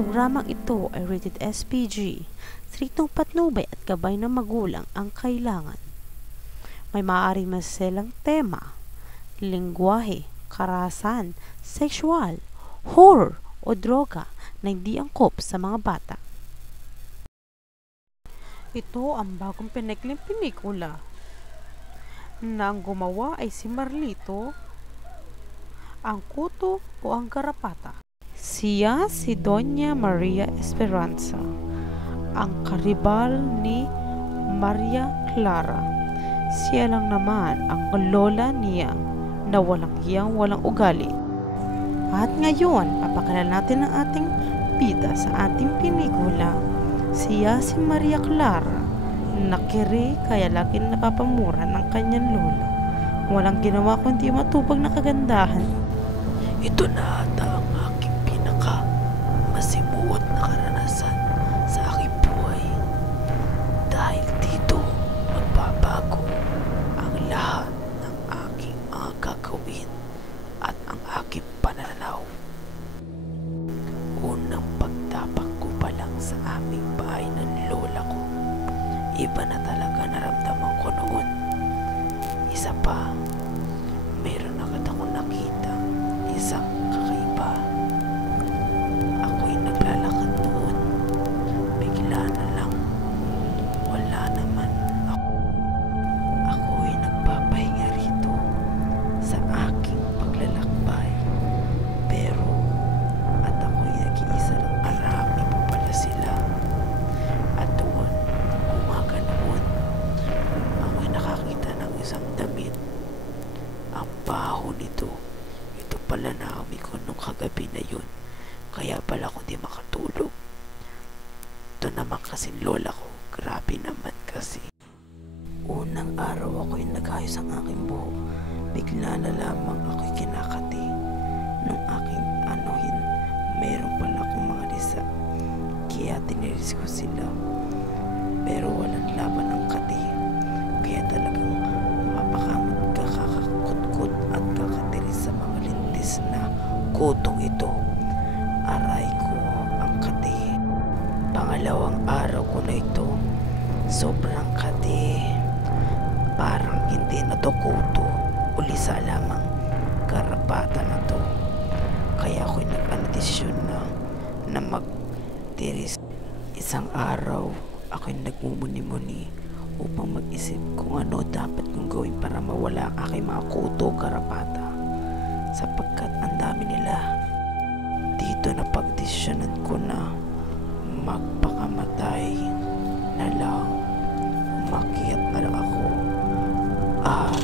programang ito ay rated SPG. Striktong patnubay at gabay ng magulang ang kailangan. May maaaring maselang tema, lengguwahe, karahasan, sexual, horror o droga na hindi angkop sa mga bata. Ito ang bagong pinekling pelikula na ang gumawa ay si Marlito, ang kuto o ang garapata. Siya si Doña Maria Esperanza, ang karibal ni Maria Clara. Siya lang naman ang lola niya na walang hiyang walang ugali. At ngayon, papakilala natin ang ating bida sa ating pelikula. Siya si Maria Clara, nakiri kaya lagi napapamura ng kanyang lola. Walang ginawa kundi matubag na kagandahan. Ito na ata ang aking masimuot na karanasan sa aking buhay. Dahil dito, magbabago ang lahat ng aking mga gagawin at ang aking pananaw. Unang pagtapak ko pa lang sa aming bahay ng lola ko, iba na talaga naramdaman ko noon. Isa pa, meron agad akong nakita isang kakaiba. Ako'y naglalakad noon. Bigla na lang, wala naman ako. Ako'y nagpapahinga rito sa aking paglalakbay. Pero, at ako'y nag-iisa ng marami pa pala sila. At doon, umaga noon, ako'y nakakita ng isang damit. Ang baho nito. Ito pala naami ko nung kagabi na yun. Kaya pala ako di makatulog. Ito naman kasi lola ko. Grabe naman kasi. Unang araw ako'y nag-ayos ang aking buhok. Bigla na lamang ako'y kinakati. Nung aking anuhin, mayroon pala akong mga lisa. Kaya tiniris ko sila. Pero walang laban ang kati. Kaya talagang mapakamot ka, kakakutkot at kakatiris sa mga lintis na kutong ito. Aray ko ang kati. Pangalawang araw ko na ito. Sobrang kati. Parang hindi na to kuto. Ulisa lamang. Karapata na to. Kaya ako'y nag-desisyon na magtiris. Isang araw, ako'y nagmumuni-muni upang mag-isip kung ano dapat kong gawin para mawala ang aking mga kuto karapata. Sapagkat ang dami nila. Dito na pagdesisyonan ko na magpakamatay na lang. Umakyat na lang ako at